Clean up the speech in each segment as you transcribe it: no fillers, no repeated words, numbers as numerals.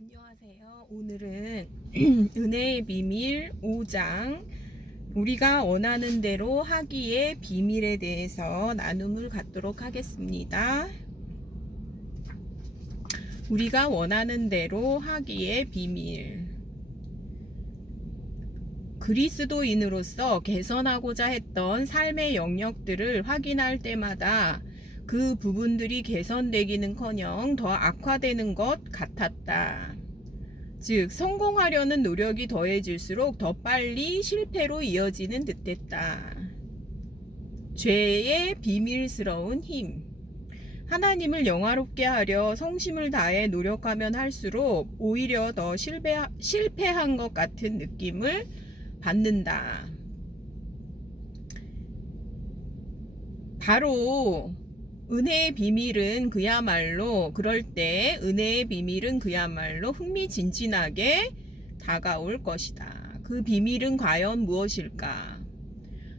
안녕하세요. 오늘은 은혜의 비밀 5장 우리가 원하는 대로 하기의 비밀에 대해서 나눔을 갖도록 하겠습니다. 우리가 원하는 대로 하기의 비밀. 그리스도인으로서 개선하고자 했던 삶의 영역들을 확인할 때마다 그 부분들이 개선되기는커녕 더 악화되는 것 같았다. 즉, 성공하려는 노력이 더해질수록 더 빨리 실패로 이어지는 듯했다. 죄의 비밀스러운 힘. 하나님을 영화롭게 하려 성심을 다해 노력하면 할수록 오히려 더 실패한 것 같은 느낌을 받는다. 바로 은혜의 비밀은 그야말로 그럴 때 은혜의 비밀은 그야말로 흥미진진하게 다가올 것이다. 그 비밀은 과연 무엇일까?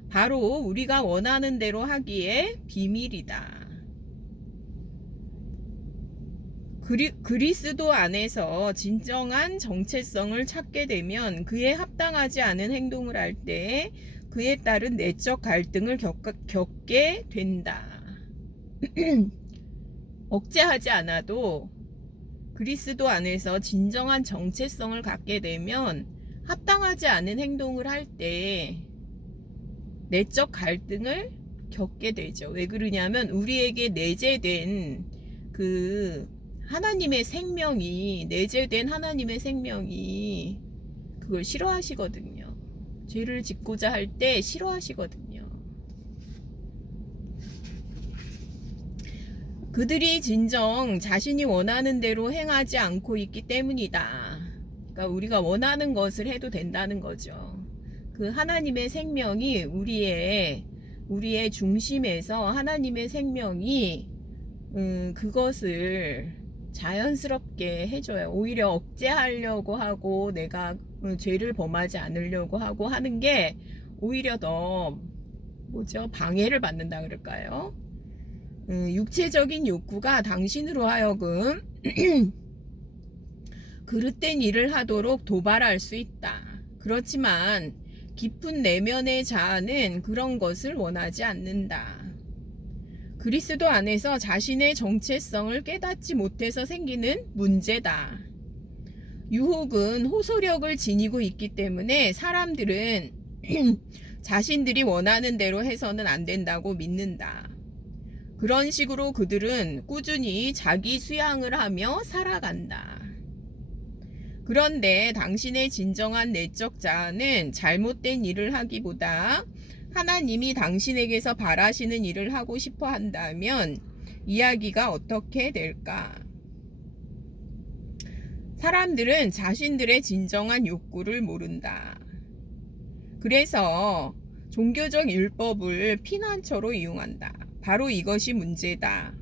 바로 우리가 원하는 대로 하기에 비밀이다. 그리스도 안에서 진정한 정체성을 찾게 되면 그에 합당하지 않은 행동을 할 때 그에 따른 내적 갈등을 겪게 된다. 억제하지 않아도 그리스도 안에서 진정한 정체성을 갖게 되면 합당하지 않은 행동을 할 때 내적 갈등을 겪게 되죠. 왜 그러냐면 우리에게 내재된 그 하나님의 생명이 내재된 하나님의 생명이 그걸 싫어하시거든요. 죄를 짓고자 할 때 싫어하시거든요. 그들이 진정 자신이 원하는 대로 행하지 않고 있기 때문이다. 그러니까 우리가 원하는 것을 해도 된다는 거죠. 그 하나님의 생명이 우리의 중심에서 하나님의 생명이 그것을 자연스럽게 해줘요. 오히려 억제하려고 하고 내가 죄를 범하지 않으려고 하고 하는 게 오히려 더 방해를 받는다 그럴까요? 육체적인 욕구가 당신으로 하여금 그릇된 일을 하도록 도발할 수 있다. 그렇지만 깊은 내면의 자아는 그런 것을 원하지 않는다. 그리스도 안에서 자신의 정체성을 깨닫지 못해서 생기는 문제다. 유혹은 호소력을 지니고 있기 때문에 사람들은 자신들이 원하는 대로 해서는 안 된다고 믿는다. 그런 식으로 그들은 꾸준히 자기 수양을 하며 살아간다. 그런데 당신의 진정한 내적 자아는 잘못된 일을 하기보다 하나님이 당신에게서 바라시는 일을 하고 싶어 한다면 이야기가 어떻게 될까? 사람들은 자신들의 진정한 욕구를 모른다. 그래서 종교적 율법을 피난처로 이용한다. 바로 이것이 문제다.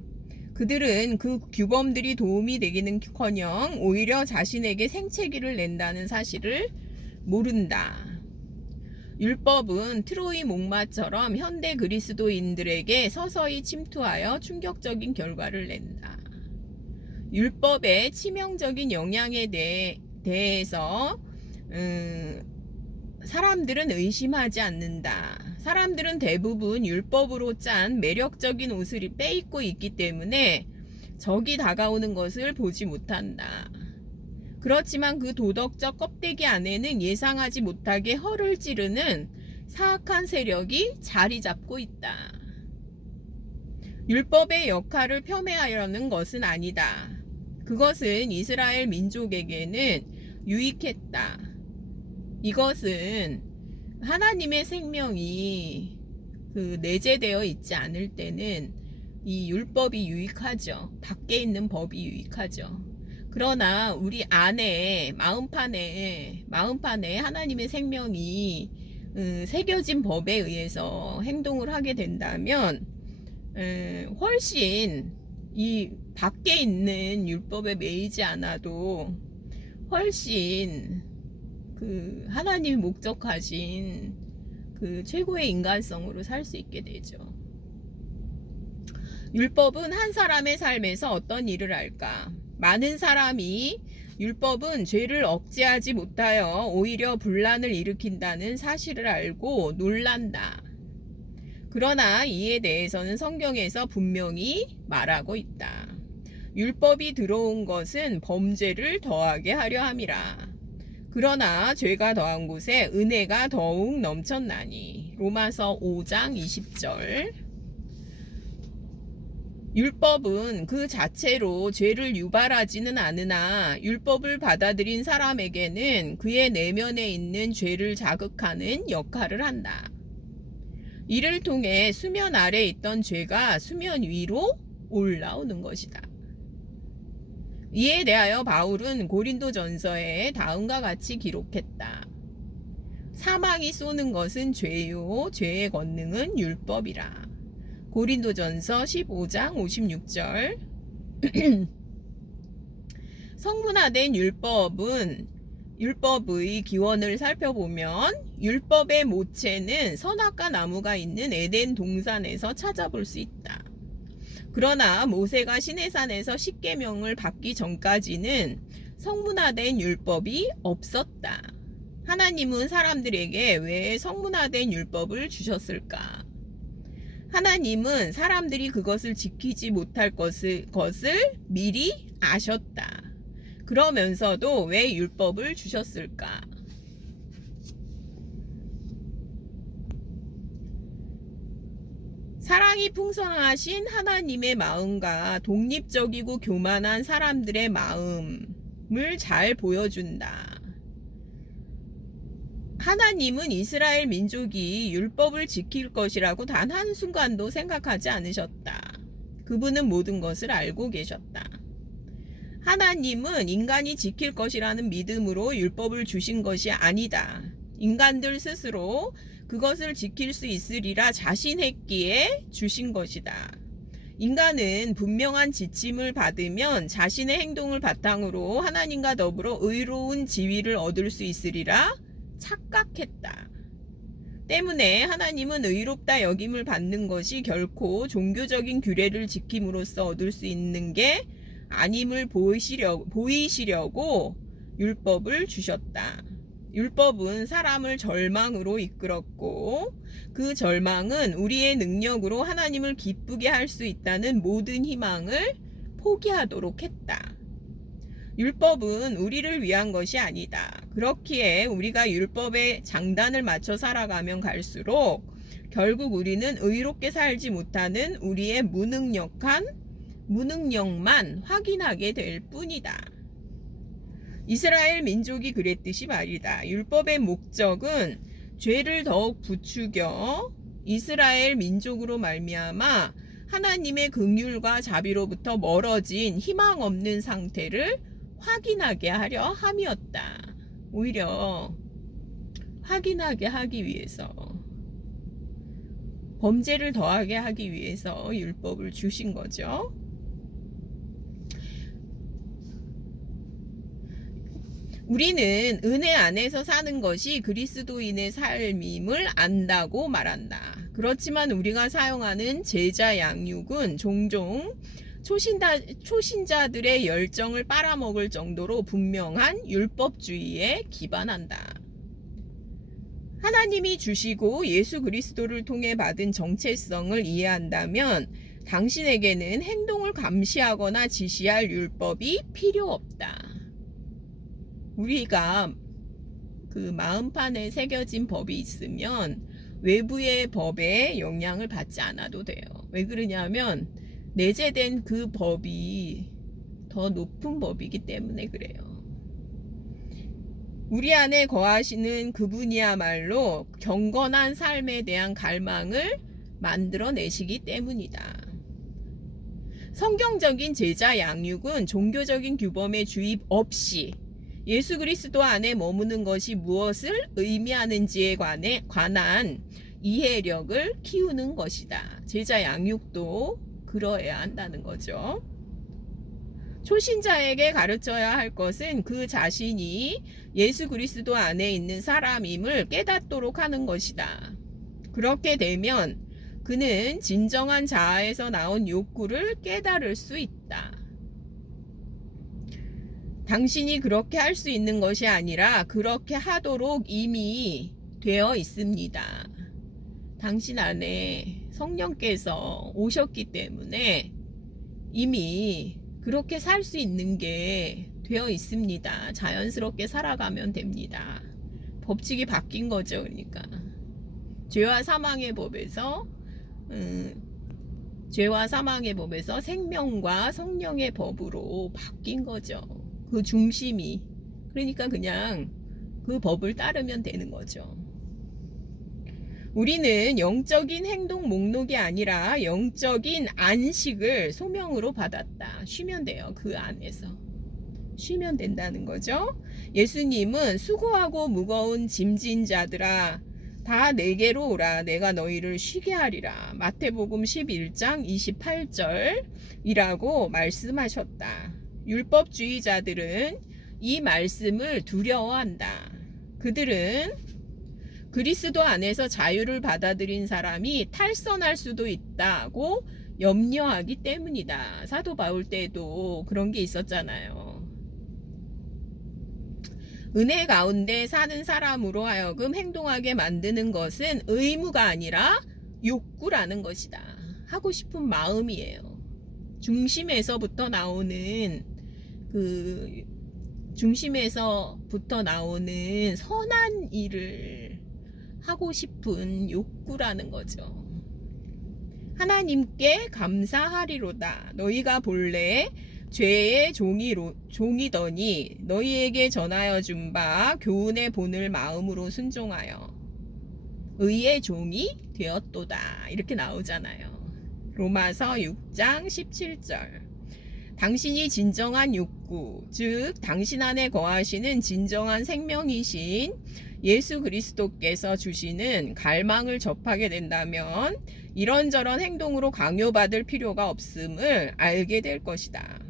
그들은 그 규범들이 도움이 되기는커녕 오히려 자신에게 생채기를 낸다는 사실을 모른다. 율법은 트로이 목마처럼 현대 그리스도인들에게 서서히 침투하여 충격적인 결과를 낸다. 율법의 치명적인 영향에 대해서 사람들은 의심하지 않는다. 사람들은 대부분 율법으로 짠 매력적인 옷을 빼입고 있기 때문에 적이 다가오는 것을 보지 못한다. 그렇지만 그 도덕적 껍데기 안에는 예상하지 못하게 허를 찌르는 사악한 세력이 자리 잡고 있다. 율법의 역할을 폄훼하려는 것은 아니다. 그것은 이스라엘 민족에게는 유익했다. 이것은 하나님의 생명이 내재되어 있지 않을 때는 이 율법이 유익하죠. 밖에 있는 법이 유익하죠. 그러나 우리 안에 마음판에 하나님의 생명이 새겨진 법에 의해서 행동을 하게 된다면 훨씬 이 밖에 있는 율법에 매이지 않아도 훨씬 하나님이 목적하신 최고의 인간성으로 살 수 있게 되죠. 율법은 한 사람의 삶에서 어떤 일을 할까? 많은 사람이 율법은 죄를 억제하지 못하여 오히려 분란을 일으킨다는 사실을 알고 놀란다. 그러나 이에 대해서는 성경에서 분명히 말하고 있다. 율법이 들어온 것은 범죄를 더하게 하려 함이라. 그러나 죄가 더한 곳에 은혜가 더욱 넘쳤나니. 로마서 5장 20절. 율법은 그 자체로 죄를 유발하지는 않으나 율법을 받아들인 사람에게는 그의 내면에 있는 죄를 자극하는 역할을 한다. 이를 통해 수면 아래 있던 죄가 수면 위로 올라오는 것이다. 이에 대하여 바울은 고린도전서에 다음과 같이 기록했다. 사망이 쏘는 것은 죄요, 죄의 권능은 율법이라. 고린도전서 15장 56절. 성문화된 율법의 기원을 살펴보면 율법의 모체는 선악과 나무가 있는 에덴 동산에서 찾아볼 수 있다. 그러나 모세가 시내산에서 십계명을 받기 전까지는 성문화된 율법이 없었다. 하나님은 사람들에게 왜 성문화된 율법을 주셨을까? 하나님은 사람들이 그것을 지키지 못할 것을 미리 아셨다. 그러면서도 왜 율법을 주셨을까? 사랑이 풍성하신 하나님의 마음과 독립적이고 교만한 사람들의 마음을 잘 보여준다. 하나님은 이스라엘 민족이 율법을 지킬 것이라고 단 한순간도 생각하지 않으셨다. 그분은 모든 것을 알고 계셨다. 하나님은 인간이 지킬 것이라는 믿음으로 율법을 주신 것이 아니다. 인간들 스스로 그것을 지킬 수 있으리라 자신했기에 주신 것이다. 인간은 분명한 지침을 받으면 자신의 행동을 바탕으로 하나님과 더불어 의로운 지위를 얻을 수 있으리라 착각했다. 때문에 하나님은 의롭다 여김을 받는 것이 결코 종교적인 규례를 지킴으로써 얻을 수 있는 게 아님을 보이시려고 율법을 주셨다. 율법은 사람을 절망으로 이끌었고 그 절망은 우리의 능력으로 하나님을 기쁘게 할 수 있다는 모든 희망을 포기하도록 했다. 율법은 우리를 위한 것이 아니다. 그렇기에 우리가 율법의 장단을 맞춰 살아가면 갈수록 결국 우리는 의롭게 살지 못하는 우리의 무능력만 확인하게 될 뿐이다. 이스라엘 민족이 그랬듯이 말이다. 율법의 목적은 죄를 더욱 부추겨 이스라엘 민족으로 말미암아 하나님의 긍휼과 자비로부터 멀어진 희망 없는 상태를 확인하게 하려 함이었다. 오히려 확인하게 하기 위해서, 범죄를 더하게 하기 위해서 율법을 주신 거죠. 우리는 은혜 안에서 사는 것이 그리스도인의 삶임을 안다고 말한다. 그렇지만 우리가 사용하는 제자 양육은 종종 초신자들의 열정을 빨아먹을 정도로 분명한 율법주의에 기반한다. 하나님이 주시고 예수 그리스도를 통해 받은 정체성을 이해한다면 당신에게는 행동을 감시하거나 지시할 율법이 필요 없다. 우리가 그 마음판에 새겨진 법이 있으면 외부의 법에 영향을 받지 않아도 돼요. 왜 그러냐면 내재된 그 법이 더 높은 법이기 때문에 그래요. 우리 안에 거하시는 그분이야말로 경건한 삶에 대한 갈망을 만들어내시기 때문이다. 성경적인 제자 양육은 종교적인 규범에 주입 없이 예수 그리스도 안에 머무는 것이 무엇을 의미하는지에 관한 이해력을 키우는 것이다. 제자 양육도 그러해야 한다는 거죠. 초신자에게 가르쳐야 할 것은 그 자신이 예수 그리스도 안에 있는 사람임을 깨닫도록 하는 것이다. 그렇게 되면 그는 진정한 자아에서 나온 욕구를 깨달을 수 있다. 당신이 그렇게 할 수 있는 것이 아니라 그렇게 하도록 이미 되어 있습니다. 당신 안에 성령께서 오셨기 때문에 이미 그렇게 살 수 있는 게 되어 있습니다. 자연스럽게 살아가면 됩니다. 법칙이 바뀐 거죠. 그러니까 죄와 사망의 법에서 생명과 성령의 법으로 바뀐 거죠. 그 중심이. 그러니까 그냥 그 법을 따르면 되는 거죠. 우리는 영적인 행동 목록이 아니라 영적인 안식을 소명으로 받았다. 쉬면 돼요. 그 안에서. 쉬면 된다는 거죠. 예수님은 수고하고 무거운 짐진 자들아 다 내게로 오라 내가 너희를 쉬게 하리라. 마태복음 11장 28절이라고 말씀하셨다. 율법주의자들은 이 말씀을 두려워한다. 그들은 그리스도 안에서 자유를 받아들인 사람이 탈선할 수도 있다고 염려하기 때문이다. 사도 바울 때도 그런 게 있었잖아요. 은혜 가운데 사는 사람으로 하여금 행동하게 만드는 것은 의무가 아니라 욕구라는 것이다. 하고 싶은 마음이에요. 중심에서부터 나오는 선한 일을 하고 싶은 욕구라는 거죠. 하나님께 감사하리로다. 너희가 본래 죄의 종이더니 너희에게 전하여 준 바 교훈의 본을 마음으로 순종하여 의의 종이 되었도다. 이렇게 나오잖아요. 로마서 6장 17절. 당신이 진정한 욕구, 즉 당신 안에 거하시는 진정한 생명이신 예수 그리스도께서 주시는 갈망을 접하게 된다면 이런저런 행동으로 강요받을 필요가 없음을 알게 될 것이다.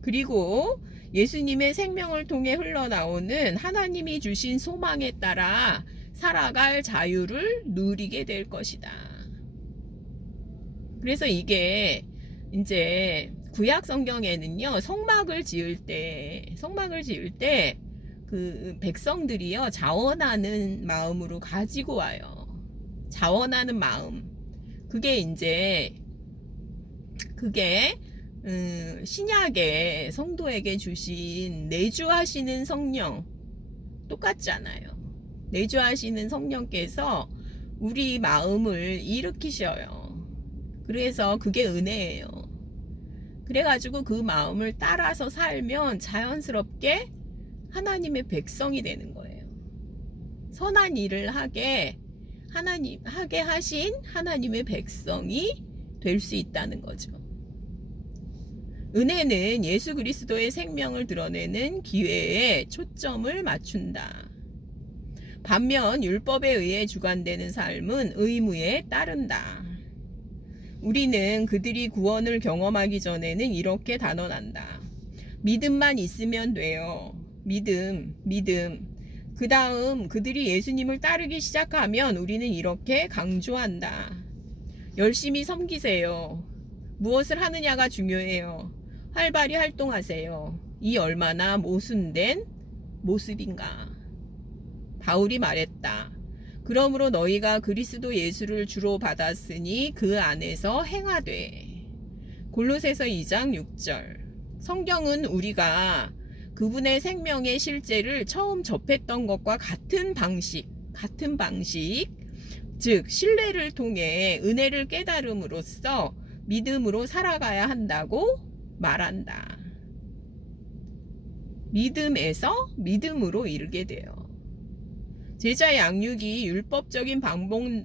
그리고 예수님의 생명을 통해 흘러나오는 하나님이 주신 소망에 따라 살아갈 자유를 누리게 될 것이다. 그래서 이게 이제 구약 성경에는요, 성막을 지을 때 그 백성들이요, 자원하는 마음으로 가지고 와요. 자원하는 마음. 그게 신약의 성도에게 주신 내주하시는 성령 똑같잖아요. 내주하시는 성령께서 우리 마음을 일으키셔요. 그래서 그게 은혜예요. 그래가지고 그 마음을 따라서 살면 자연스럽게 하나님의 백성이 되는 거예요. 선한 일을 하게 하신 하나님의 백성이 될 수 있다는 거죠. 은혜는 예수 그리스도의 생명을 드러내는 기회에 초점을 맞춘다. 반면 율법에 의해 주관되는 삶은 의무에 따른다. 우리는 그들이 구원을 경험하기 전에는 이렇게 단언한다. 믿음만 있으면 돼요. 믿음. 그 다음 그들이 예수님을 따르기 시작하면 우리는 이렇게 강조한다. 열심히 섬기세요. 무엇을 하느냐가 중요해요. 활발히 활동하세요. 이 얼마나 모순된 모습인가. 바울이 말했다. 그러므로 너희가 그리스도 예수를 주로 받았으니 그 안에서 행하되. 골로새서 2장 6절. 성경은 우리가 그분의 생명의 실제를 처음 접했던 것과 같은 방식, 즉 신뢰를 통해 은혜를 깨달음으로써 믿음으로 살아가야 한다고 말한다. 믿음에서 믿음으로 이르게 돼요. 제자 양육이 율법적인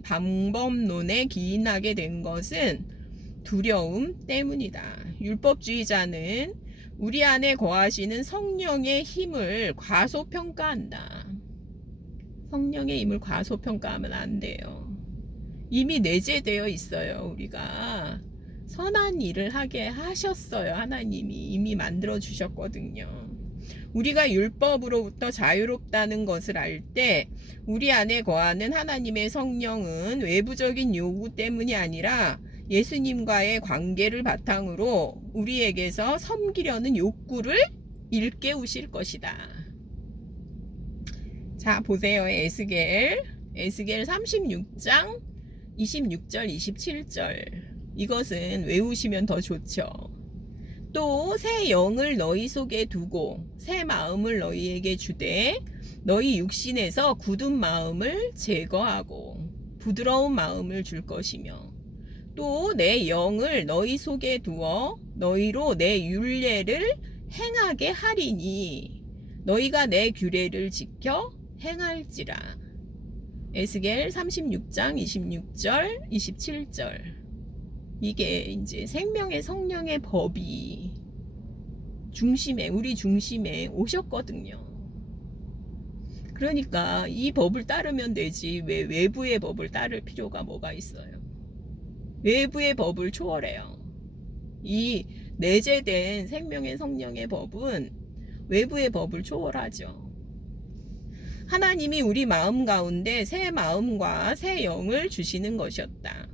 방법론에 기인하게 된 것은 두려움 때문이다. 율법주의자는 우리 안에 거하시는 성령의 힘을 과소평가한다. 성령의 힘을 과소평가하면 안 돼요. 이미 내재되어 있어요. 우리가 선한 일을 하게 하셨어요. 하나님이 이미 만들어 주셨거든요. 우리가 율법으로부터 자유롭다는 것을 알 때 우리 안에 거하는 하나님의 성령은 외부적인 요구 때문이 아니라 예수님과의 관계를 바탕으로 우리에게서 섬기려는 욕구를 일깨우실 것이다. 자, 보세요. 에스겔 36장 26절 27절. 이것은 외우시면 더 좋죠. 또 새 영을 너희 속에 두고 새 마음을 너희에게 주되 너희 육신에서 굳은 마음을 제거하고 부드러운 마음을 줄 것이며 또 내 영을 너희 속에 두어 너희로 내 율례를 행하게 하리니 너희가 내 규례를 지켜 행할지라. 에스겔 36장 26절 27절. 이게 이제 생명의 성령의 법이 우리 중심에 오셨거든요. 그러니까 이 법을 따르면 되지 왜 외부의 법을 따를 필요가 뭐가 있어요. 외부의 법을 초월해요. 이 내재된 생명의 성령의 법은 외부의 법을 초월하죠. 하나님이 우리 마음 가운데 새 마음과 새 영을 주시는 것이었다.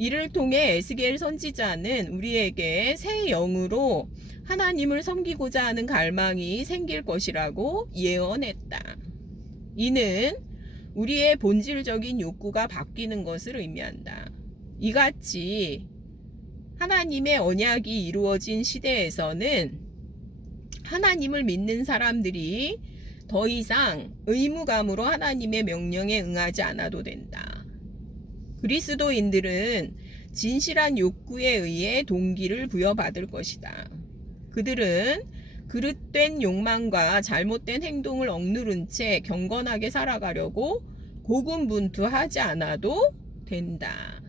이를 통해 에스겔 선지자는 우리에게 새 영으로 하나님을 섬기고자 하는 갈망이 생길 것이라고 예언했다. 이는 우리의 본질적인 욕구가 바뀌는 것을 의미한다. 이같이 하나님의 언약이 이루어진 시대에서는 하나님을 믿는 사람들이 더 이상 의무감으로 하나님의 명령에 응하지 않아도 된다. 그리스도인들은 진실한 욕구에 의해 동기를 부여받을 것이다. 그들은 그릇된 욕망과 잘못된 행동을 억누른 채 경건하게 살아가려고 고군분투하지 않아도 된다.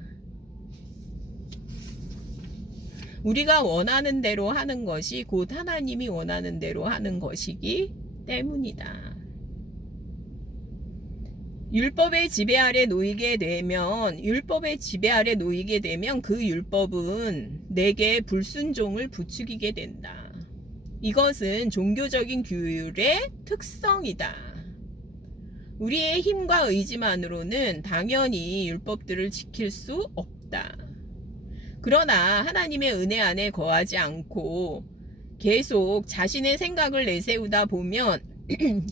우리가 원하는 대로 하는 것이 곧 하나님이 원하는 대로 하는 것이기 때문이다. 율법의 지배 아래 놓이게 되면 그 율법은 내게 불순종을 부추기게 된다. 이것은 종교적인 규율의 특성이다. 우리의 힘과 의지만으로는 당연히 율법들을 지킬 수 없다. 그러나 하나님의 은혜 안에 거하지 않고 계속 자신의 생각을 내세우다 보면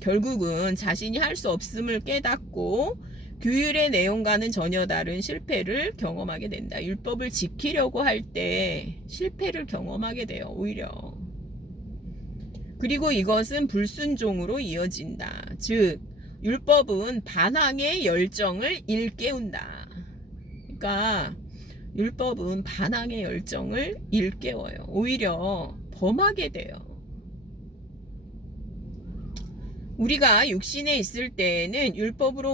결국은 자신이 할 수 없음을 깨닫고 규율의 내용과는 전혀 다른 실패를 경험하게 된다. 율법을 지키려고 할 때 실패를 경험하게 돼요. 오히려. 그리고 이것은 불순종으로 이어진다. 즉 율법은 반항의 열정을 일깨운다. 그러니까 율법은 반항의 열정을 일깨워요. 오히려 범하게 돼요. 우리가 육신에 있을 때에는 율법으로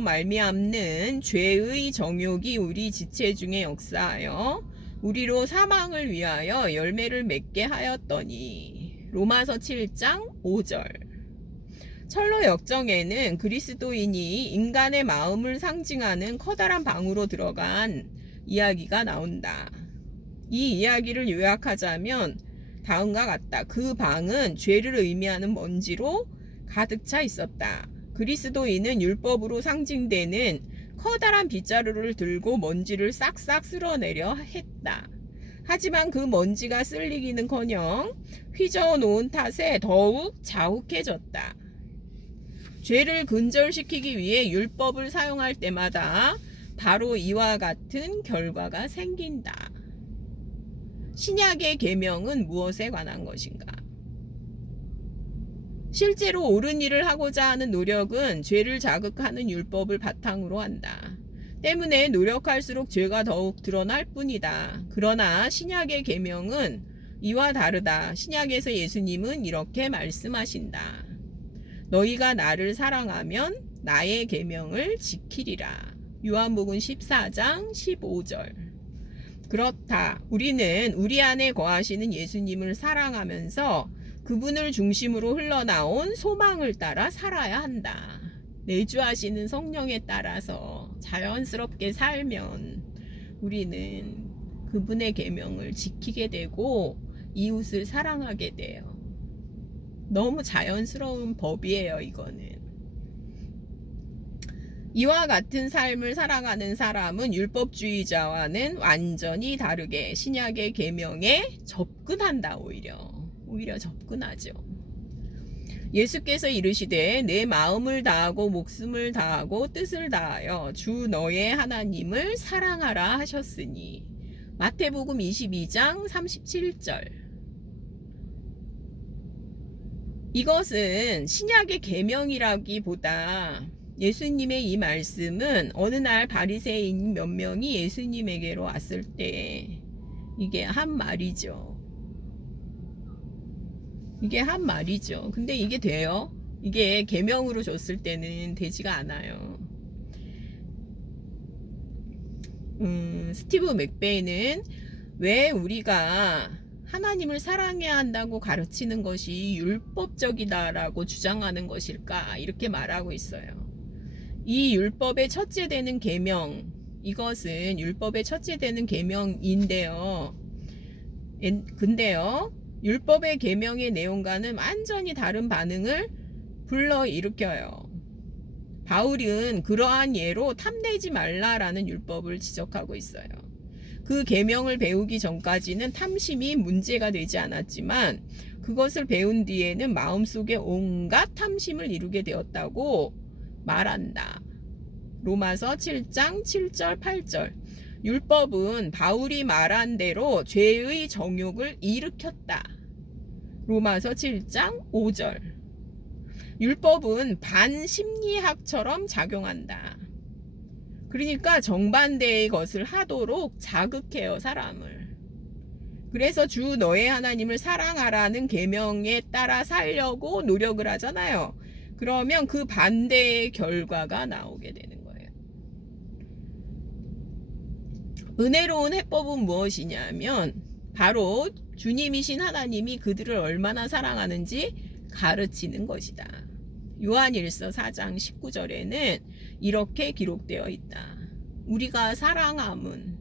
말미암는 죄의 정욕이 우리 지체 중에 역사하여 우리로 사망을 위하여 열매를 맺게 하였더니. 로마서 7장 5절. 철로 역정에는 그리스도인이 인간의 마음을 상징하는 커다란 방으로 들어간 이야기가 나온다. 이 이야기를 요약하자면 다음과 같다. 그 방은 죄를 의미하는 먼지로 가득 차 있었다. 그리스도인은 율법으로 상징되는 커다란 빗자루를 들고 먼지를 싹싹 쓸어내려 했다. 하지만 그 먼지가 쓸리기는커녕 휘저어 놓은 탓에 더욱 자욱해졌다. 죄를 근절시키기 위해 율법을 사용할 때마다 바로 이와 같은 결과가 생긴다. 신약의 계명은 무엇에 관한 것인가? 실제로 옳은 일을 하고자 하는 노력은 죄를 자극하는 율법을 바탕으로 한다. 때문에 노력할수록 죄가 더욱 드러날 뿐이다. 그러나 신약의 계명은 이와 다르다. 신약에서 예수님은 이렇게 말씀하신다. 너희가 나를 사랑하면 나의 계명을 지키리라. 요한복음 14장 15절. 그렇다. 우리는 우리 안에 거하시는 예수님을 사랑하면서 그분을 중심으로 흘러나온 소망을 따라 살아야 한다. 내주하시는 성령에 따라서 자연스럽게 살면 우리는 그분의 계명을 지키게 되고 이웃을 사랑하게 돼요. 너무 자연스러운 법이에요, 이거는. 이와 같은 삶을 살아가는 사람은 율법주의자와는 완전히 다르게 신약의 계명에 접근한다. 오히려 오히려 접근하죠. 예수께서 이르시되 내 마음을 다하고 목숨을 다하고 뜻을 다하여 주 너의 하나님을 사랑하라 하셨으니. 마태복음 22장 37절. 이것은 신약의 계명이라기보다 예수님의 이 말씀은 어느 날 바리새인 몇 명이 예수님에게로 왔을 때 이게 한 말이죠. 이게 한 말이죠. 근데 이게 돼요? 이게 계명으로 줬을 때는 되지가 않아요. 스티브 맥베이는 왜 우리가 하나님을 사랑해야 한다고 가르치는 것이 율법적이다라고 주장하는 것일까? 이렇게 말하고 있어요. 이 율법의 첫째 되는 계명, 이것은 율법의 첫째 되는 계명인데요. 근데요, 율법의 계명의 내용과는 완전히 다른 반응을 불러일으켜요. 바울은 그러한 예로 탐내지 말라라는 율법을 지적하고 있어요. 그 계명을 배우기 전까지는 탐심이 문제가 되지 않았지만 그것을 배운 뒤에는 마음속에 온갖 탐심을 이루게 되었다고 말한다. 로마서 7장 7절 8절. 율법은 바울이 말한 대로 죄의 정욕을 일으켰다. 로마서 7장 5절. 율법은 반심리학처럼 작용한다. 그러니까 정반대의 것을 하도록 자극해요, 사람을. 그래서 주 너의 하나님을 사랑하라는 계명에 따라 살려고 노력을 하잖아요. 그러면 그 반대의 결과가 나오게 되는 거예요. 은혜로운 해법은 무엇이냐면 바로 주님이신 하나님이 그들을 얼마나 사랑하는지 가르치는 것이다. 요한일서 4장 19절에는 이렇게 기록되어 있다. 우리가 사랑함은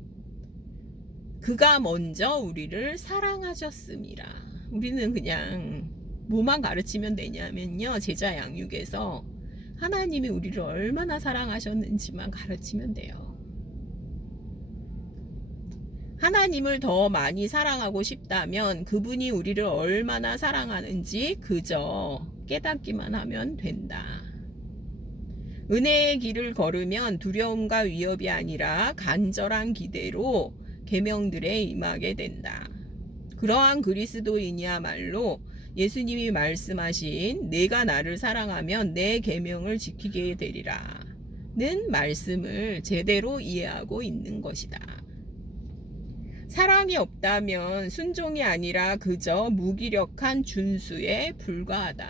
그가 먼저 우리를 사랑하셨습니다. 우리는 그냥 뭐만 가르치면 되냐면요, 제자 양육에서 하나님이 우리를 얼마나 사랑하셨는지만 가르치면 돼요. 하나님을 더 많이 사랑하고 싶다면 그분이 우리를 얼마나 사랑하는지 그저 깨닫기만 하면 된다. 은혜의 길을 걸으면 두려움과 위협이 아니라 간절한 기대로 계명들에 임하게 된다. 그러한 그리스도인이야말로 예수님이 말씀하신 내가 나를 사랑하면 내 계명을 지키게 되리라 는 말씀을 제대로 이해하고 있는 것이다. 사랑이 없다면 순종이 아니라 그저 무기력한 준수에 불과하다.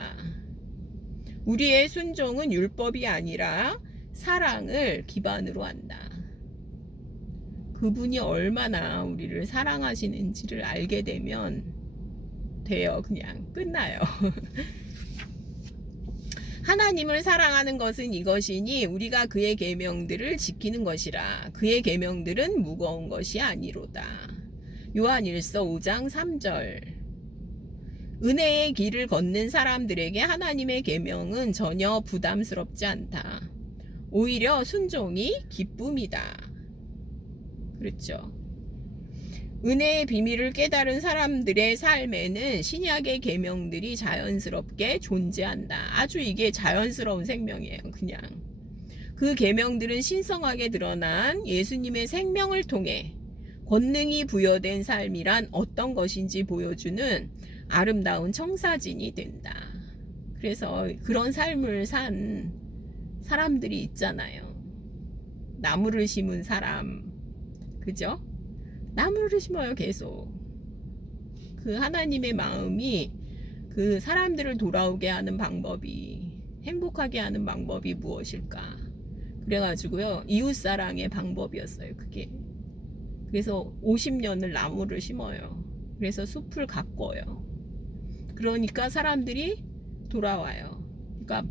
우리의 순종은 율법이 아니라 사랑을 기반으로 한다. 그분이 얼마나 우리를 사랑하시는지를 알게 되면 돼요. 그냥 끝나요. 하나님을 사랑하는 것은 이것이니 우리가 그의 계명들을 지키는 것이라. 그의 계명들은 무거운 것이 아니로다. 요한일서 5장 3절. 은혜의 길을 걷는 사람들에게 하나님의 계명은 전혀 부담스럽지 않다. 오히려 순종이 기쁨이다. 그렇죠. 은혜의 비밀을 깨달은 사람들의 삶에는 신약의 계명들이 자연스럽게 존재한다. 아주 이게 자연스러운 생명이에요. 그냥 그 계명들은 신성하게 드러난 예수님의 생명을 통해 권능이 부여된 삶이란 어떤 것인지 보여주는 아름다운 청사진이 된다. 그래서 그런 삶을 산 사람들이 있잖아요. 나무를 심은 사람, 그죠? 나무를 심어요. 계속 그 하나님의 마음이 그 사람들을 돌아오게 하는 방법이, 행복하게 하는 방법이 무엇일까? 그래가지고요, 이웃사랑의 방법이었어요, 그게. 그래서 50년을 나무를 심어요. 그래서 숲을 가꿔요. 그러니까 사람들이 돌아와요. 그러니까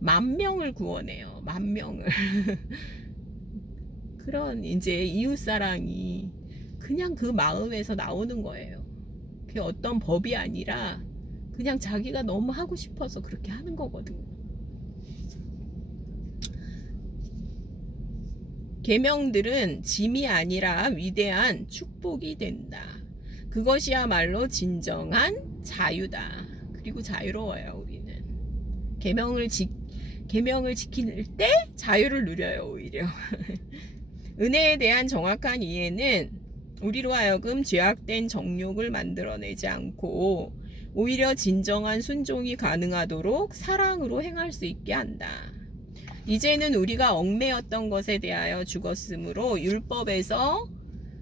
10,000명을 구원해요. 10,000명을. 그런 이제 이웃사랑이 그냥 그 마음에서 나오는 거예요. 그게 어떤 법이 아니라 그냥 자기가 너무 하고 싶어서 그렇게 하는 거거든요. 계명들은 짐이 아니라 위대한 축복이 된다. 그것이야말로 진정한 자유다. 그리고 자유로워요. 우리는 계명을 지킬 때 자유를 누려요. 오히려 은혜에 대한 정확한 이해는 우리로 하여금 죄악된 정욕을 만들어내지 않고 오히려 진정한 순종이 가능하도록 사랑으로 행할 수 있게 한다. 이제는 우리가 얽매였던 것에 대하여 죽었으므로 율법에서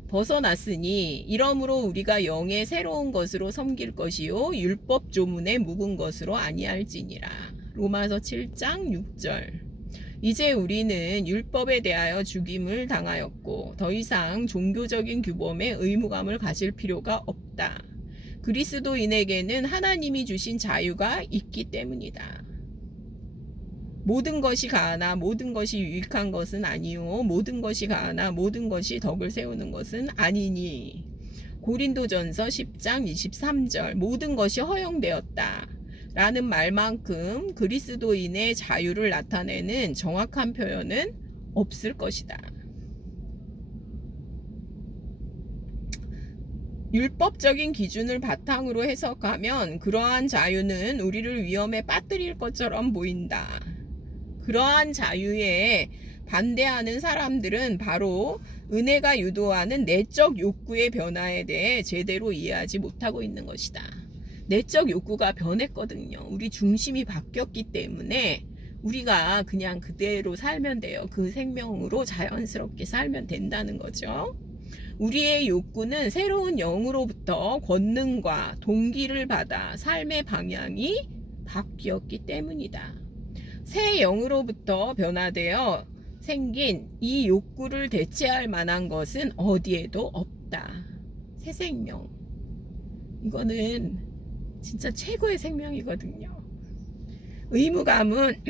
벗어났으니 이러므로 우리가 영의 새로운 것으로 섬길 것이요 율법 조문에 묵은 것으로 아니할지니라. 로마서 7장 6절. 이제 우리는 율법에 대하여 죽임을 당하였고 더 이상 종교적인 규범에 의무감을 가질 필요가 없다. 그리스도인에게는 하나님이 주신 자유가 있기 때문이다. 모든 것이 가하나 모든 것이 유익한 것은 아니요 모든 것이 가하나 모든 것이 덕을 세우는 것은 아니니. 고린도전서 10장 23절. 모든 것이 허용되었다 라는 말만큼 그리스도인의 자유를 나타내는 정확한 표현은 없을 것이다. 율법적인 기준을 바탕으로 해석하면 그러한 자유는 우리를 위험에 빠뜨릴 것처럼 보인다. 그러한 자유에 반대하는 사람들은 바로 은혜가 유도하는 내적 욕구의 변화에 대해 제대로 이해하지 못하고 있는 것이다. 내적 욕구가 변했거든요. 우리 중심이 바뀌었기 때문에 우리가 그냥 그대로 살면 돼요. 그 생명으로 자연스럽게 살면 된다는 거죠. 우리의 욕구는 새로운 영으로부터 권능과 동기를 받아 삶의 방향이 바뀌었기 때문이다. 새 영으로부터 변화되어 생긴 이 욕구를 대체할 만한 것은 어디에도 없다. 새 생명. 이거는 진짜 최고의 생명이거든요. 의무감은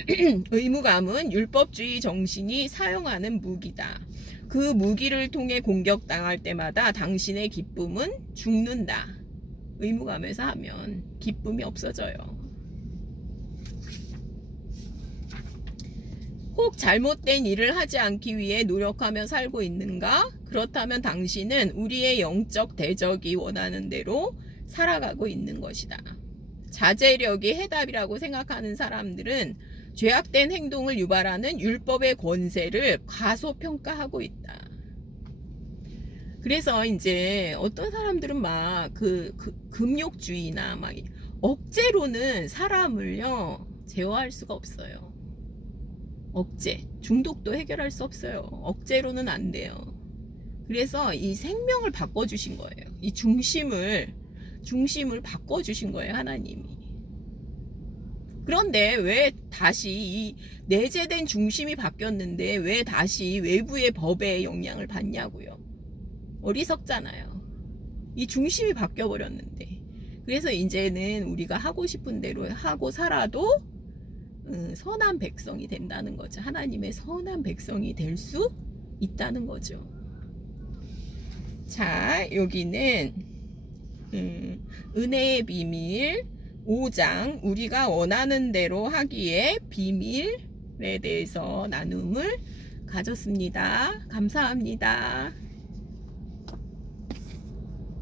율법주의 정신이 사용하는 무기다. 그 무기를 통해 공격당할 때마다 당신의 기쁨은 죽는다. 의무감에서 하면 기쁨이 없어져요. 혹 잘못된 일을 하지 않기 위해 노력하며 살고 있는가? 그렇다면 당신은 우리의 영적 대적이 원하는 대로 살아가고 있는 것이다. 자제력이 해답이라고 생각하는 사람들은 죄악된 행동을 유발하는 율법의 권세를 과소평가하고 있다. 그래서 이제 어떤 사람들은 막 금욕주의나 막 억제로는 사람을요 제어할 수가 없어요. 중독도 해결할 수 없어요. 억제로는 안 돼요. 그래서 이 생명을 바꿔주신 거예요. 이 중심을 바꿔주신 거예요, 하나님이. 그런데 왜 다시 이 내재된 중심이 바뀌었는데 왜 다시 외부의 법의 영향을 받냐고요. 어리석잖아요. 이 중심이 바뀌어버렸는데. 그래서 이제는 우리가 하고 싶은 대로 하고 살아도 선한 백성이 된다는 거죠. 하나님의 선한 백성이 될 수 있다는 거죠. 자, 여기는 은혜의 비밀 5장 우리가 원하는 대로 하기에 비밀에 대해서 나눔을 가졌습니다. 감사합니다.